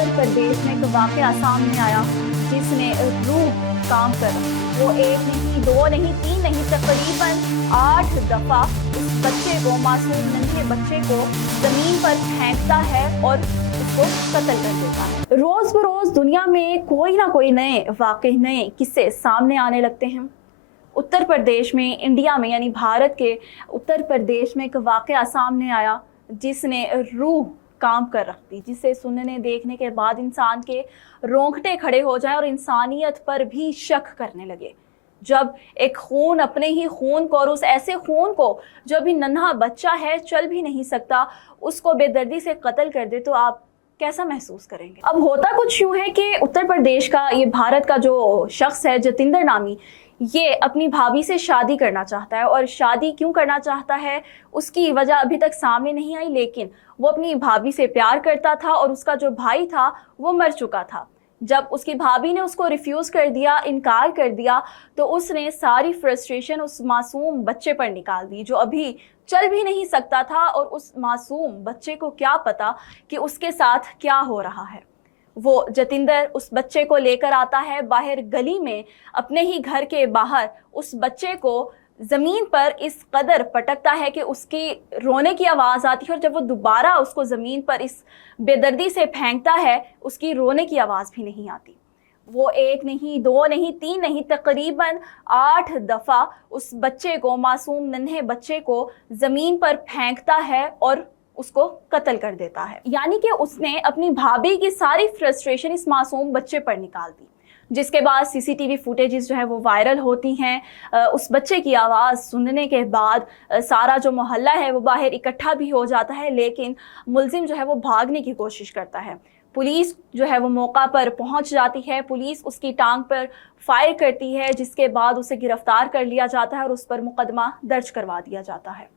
उत्तर प्रदेश में एक वाकया सामने आया जिसने रूह काम कर वो एक नहीं, दो नहीं, तीन नहीं, तकरीबन 8 दफा उस बच्चे को, मासूम नन्हे बच्चे को जमीन पर फेंकता है और उसको कत्ल कर देता है। रोज बरोज दुनिया में कोई ना कोई नए वाकये, नए किस्से सामने आने लगते हैं। उत्तर प्रदेश में, इंडिया में यानी भारत के उत्तर प्रदेश में एक वाकया सामने आया जिसने रूह काम कर रख दी, जिसे सुनने देखने के बाद इंसान के रोंगटे खड़े हो जाए और इंसानियत पर भी शक करने लगे। जब एक खून अपने ही खून को, और उस ऐसे खून को जो अभी नन्हा बच्चा है, चल भी नहीं सकता, उसको बेदर्दी से कत्ल कर दे तो आप कैसा महसूस करेंगे। अब होता कुछ यूँ है कि उत्तर प्रदेश का, ये भारत का जो शख्स है जतिंदर नामी, ये अपनी भाभी से शादी करना चाहता है। और शादी क्यों करना चाहता है उसकी वजह अभी तक सामने नहीं आई, लेकिन वो अपनी भाभी से प्यार करता था और उसका जो भाई था वो मर चुका था। जब उसकी भाभी ने उसको रिफ्यूज़ कर दिया, इनकार कर दिया, तो उसने सारी फ्रस्ट्रेशन उस मासूम बच्चे पर निकाल दी जो अभी चल भी नहीं सकता था। और उस मासूम बच्चे को क्या पता कि उसके साथ क्या हो रहा है। वो जतिंदर उस बच्चे को लेकर आता है बाहर गली में, अपने ही घर के बाहर उस बच्चे को ज़मीन पर इस कदर पटकता है कि उसकी रोने की आवाज़ आती है। और जब वो दोबारा उसको ज़मीन पर इस बेदर्दी से फेंकता है, उसकी रोने की आवाज़ भी नहीं आती। वो एक नहीं, दो नहीं, तीन नहीं, तकरीबन 8 दफ़ा उस बच्चे को, मासूम नन्हे बच्चे को ज़मीन पर फेंकता है और उसको कत्ल कर देता है। यानी कि उसने अपनी भाभी की सारी फ्रस्ट्रेशन इस मासूम बच्चे पर निकाल दी, जिसके बाद सीसीटीवी फुटेजेस जो है वो वायरल होती हैं। उस बच्चे की आवाज़ सुनने के बाद सारा जो मोहल्ला है वो बाहर इकट्ठा भी हो जाता है, लेकिन मुलजिम जो है वो भागने की कोशिश करता है। पुलिस जो है वो मौका पर पहुंच जाती है, पुलिस उसकी टांग पर फायर करती है, जिसके बाद उसे गिरफ्तार कर लिया जाता है और उस पर मुकदमा दर्ज करवा दिया जाता है।